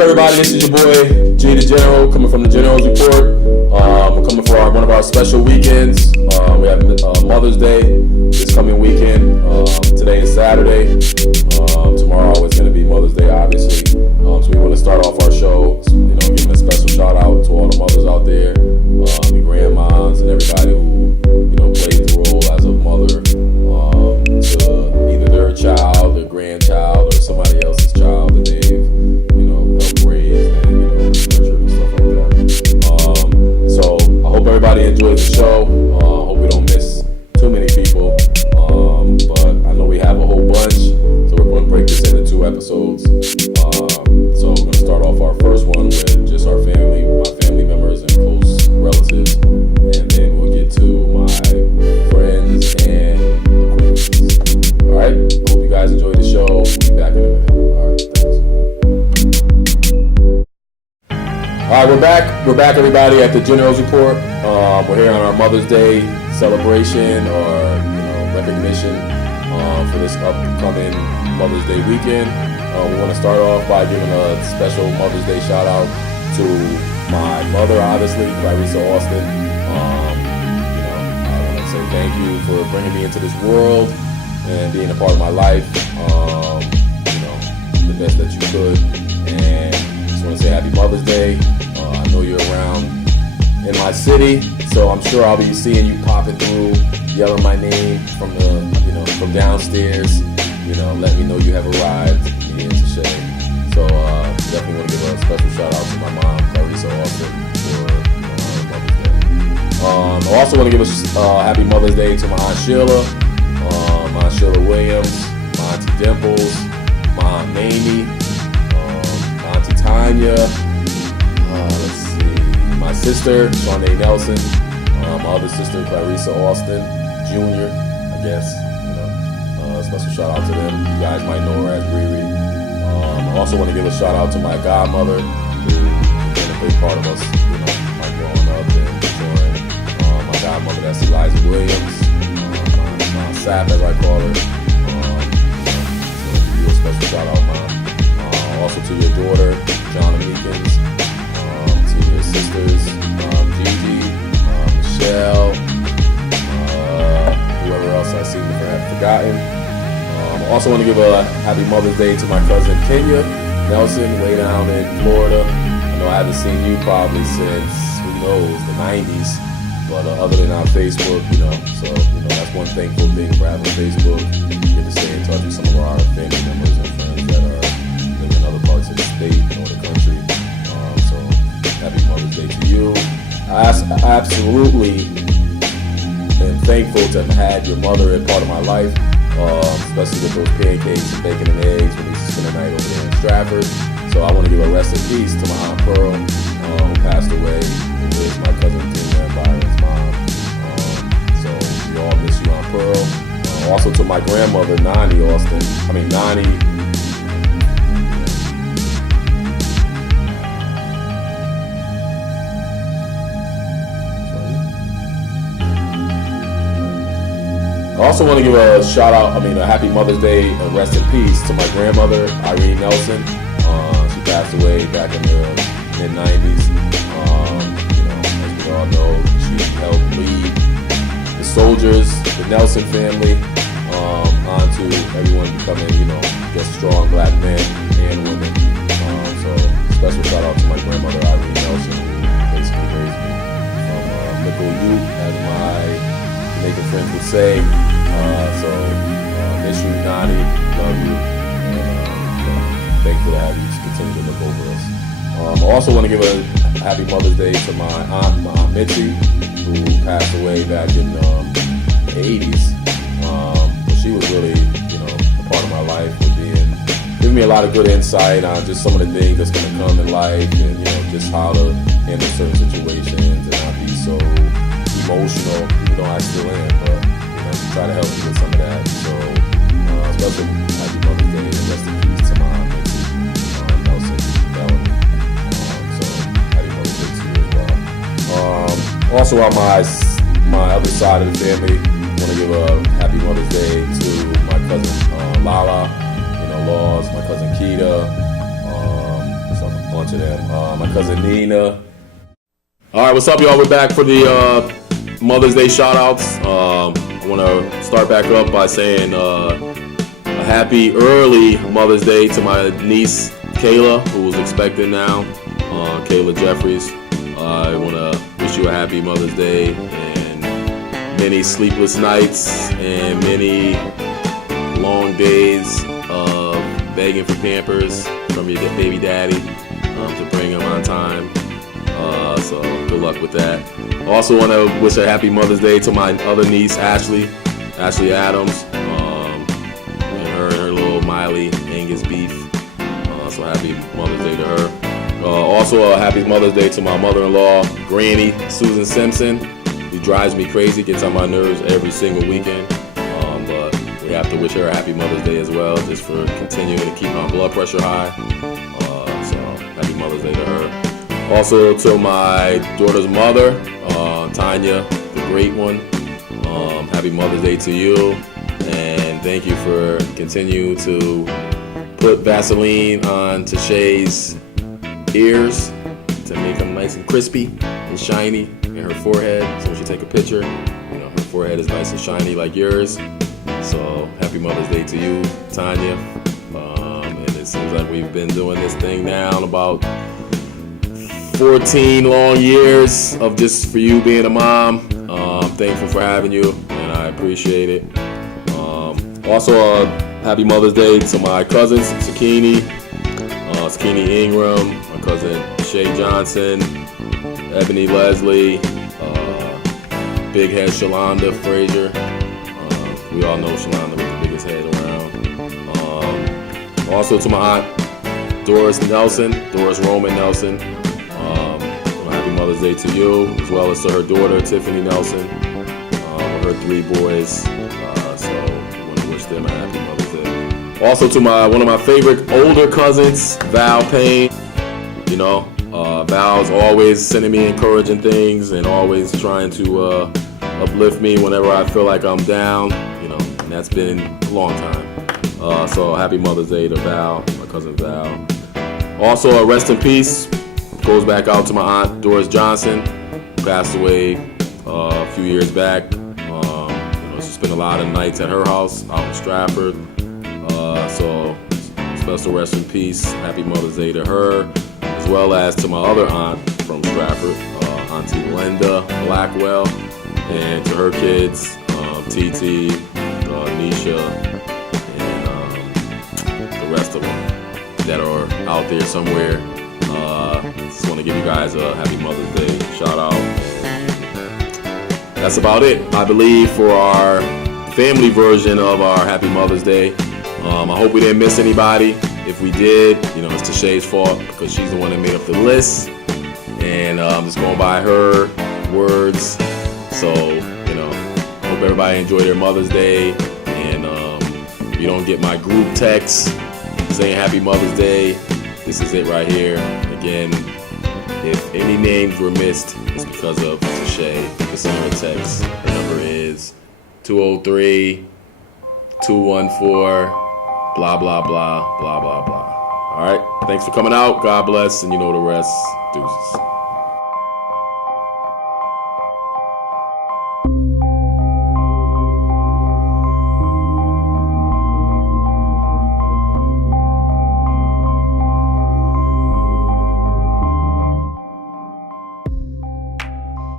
up, everybody? This is your boy G the General, coming from the General's Report. We're coming for one of our special weekends. We have Mother's Day this coming weekend. Today is Saturday. Tomorrow is going to be Mother's Day, obviously. So we want to start off our show, giving a special shout out to all the mothers out there, the grandmas, and everybody who plays the role as a mother to either their child, their grandchild, or somebody else's child that they've helped raise and nurture and stuff like that. So I hope everybody enjoys the show. Hope we don't miss too many people, but I know we have a whole bunch, so we're going to break this into 2 episodes. So we're going to start off our first one with just our family, my family members and close relatives, and then we'll get to my friends and acquaintances. All right, hope you guys enjoy the show. We'll be back in a minute. All right, thanks. All right, we're back. We're back, everybody, at the General's Report. We're here on our Mother's Day celebration or recognition for this upcoming Mother's Day weekend. We want to start off by giving a special Mother's Day shout out to my mother, obviously, Clarissa Austin. I want to say thank you for bringing me into this world and being a part of my life. The best that you could. And just want to say Happy Mother's Day. I know you're around in my city, so I'm sure I'll be seeing you popping through, yelling my name from from downstairs. Let me know you have arrived. So definitely want to give a special shout out to my mom, Clarissa Austin, for Mother's Day. I also want to give a happy Mother's Day to my Aunt Sheila, my Aunt Sheila Williams, my Auntie Dimples, my Aunt Mamie, my Auntie Tanya, my sister, Shawnee Nelson, my other sister, Clarissa Austin Jr., I guess. Special shout out to them. You guys might know her as Riri. I also want to give a shout out to my godmother, who has been a big part of us, my growing up and maturing. My godmother, that's Eliza Williams, my Sap, as I call her. So give you a special shout out, Mom. Also to your daughter, Jonna Meekins, to your sisters, Gigi, Michelle, whoever else I seem to have forgotten. Also want to give a happy Mother's Day to my cousin Kenya Nelson, way down in Florida. I know I haven't seen you probably since, who knows, the 90s. But other than on Facebook, so that's one thankful thing for having Facebook. You get to stay in touch with some of our family members and friends that are living in other parts of the state or the country. So happy Mother's Day to you. I absolutely am thankful to have had your mother as part of my life. Especially with those pancakes and bacon and eggs when we used to spend the night over there in Stratford. So I want to give a rest in peace to my Aunt Pearl, who passed away, who is my cousin Tina and Byron's mom. So we all miss you, Aunt Pearl. Also to my grandmother, Nani Austin. Nani. I also want to give a shout out, a happy Mother's Day and rest in peace to my grandmother, Irene Nelson. She passed away back in the mid-90s. As we all know, she helped lead the soldiers, the Nelson family, on to everyone becoming, just strong black men and women. So special shout out to my grandmother, Irene Nelson, who basically raised me from little youth, as my Jamaican friends would say. Miss you, Nani, love you, and thankful to have you continue to look over us. I also want to give a happy Mother's Day to my Aunt Mitzi, who passed away back in the 80s. But she was really, a part of my life, giving me a lot of good insight on just some of the things that's going to come in life, and just how to handle certain situations and not be so emotional, even though I still am, but try to help you with some of that. So special happy Mother's Day and rest in peace to my Aunt Mitzi, Nelson Bellamy. So happy Mother's Day to you as well. Also on my other side of the family, I want to give a happy Mother's Day to my cousin Lala, Laws, my cousin Keita, bunch of them. My cousin Nina. All right, what's up, y'all? We're back for the Mother's Day shout-outs. I want to start back up by saying a happy early Mother's Day to my niece, Kayla, who was expecting now, Kayla Jeffries. I want to wish you a happy Mother's Day and many sleepless nights and many long days of begging for Pampers from your baby daddy to bring him on time. So good luck with that. Also want to wish a happy Mother's Day to my other niece, Ashley Adams, and her little Miley Angus beef. So happy Mother's Day to her. Also a happy Mother's Day to my mother-in-law, Granny Susan Simpson, who drives me crazy, gets on my nerves every single weekend. But we have to wish her a happy Mother's Day as well, just for continuing to keep my blood pressure high. So happy Mother's Day to her. Also to my daughter's mother, Tanya, the great one. Happy Mother's Day to you, and thank you for continuing to put Vaseline on Shay's ears to make them nice and crispy and shiny, and her forehead. So when she take a picture, her forehead is nice and shiny like yours. So happy Mother's Day to you, Tanya. And it seems like we've been doing this thing now about 14 long years of just for you being a mom. I'm thankful for having you, and I appreciate it. Also, happy Mother's Day to my cousins, Sakini Ingram, my cousin Shay Johnson, Ebony Leslie, Big Head Shalonda Frazier. We all know Shalonda with the biggest head around. Also to my aunt, Doris Roman Nelson. Happy Mother's Day to you, as well as to her daughter, Tiffany Nelson, with her 3 boys. So I want to wish them a happy Mother's Day. Also to one of my favorite older cousins, Val Payne. Val's always sending me encouraging things and always trying to uplift me whenever I feel like I'm down. And that's been a long time. So happy Mother's Day to Val, my cousin Val. Also, rest in peace goes back out to my aunt Doris Johnson, who passed away a few years back. She spent a lot of nights at her house out in Stratford. So special rest in peace. Happy Mother's Day to her, as well as to my other aunt from Stratford, Auntie Linda Blackwell, and to her kids, TT, Nisha, and the rest of them that are out there somewhere. Just want to give you guys a happy Mother's Day shout out. That's about it, I believe, for our family version of our happy Mother's Day. I hope we didn't miss anybody. If we did, it's Shay's fault, because she's the one that made up the list, and I'm just going by her words. So hope everybody enjoyed their Mother's Day, and if you don't get my group text saying happy Mother's Day, this is it right here. Again, if any names were missed, it's because of Shay. You can send her a text. The number is 203-214, blah, blah, blah, blah, blah, blah. All right? Thanks for coming out. God bless, and you know the rest. Deuces.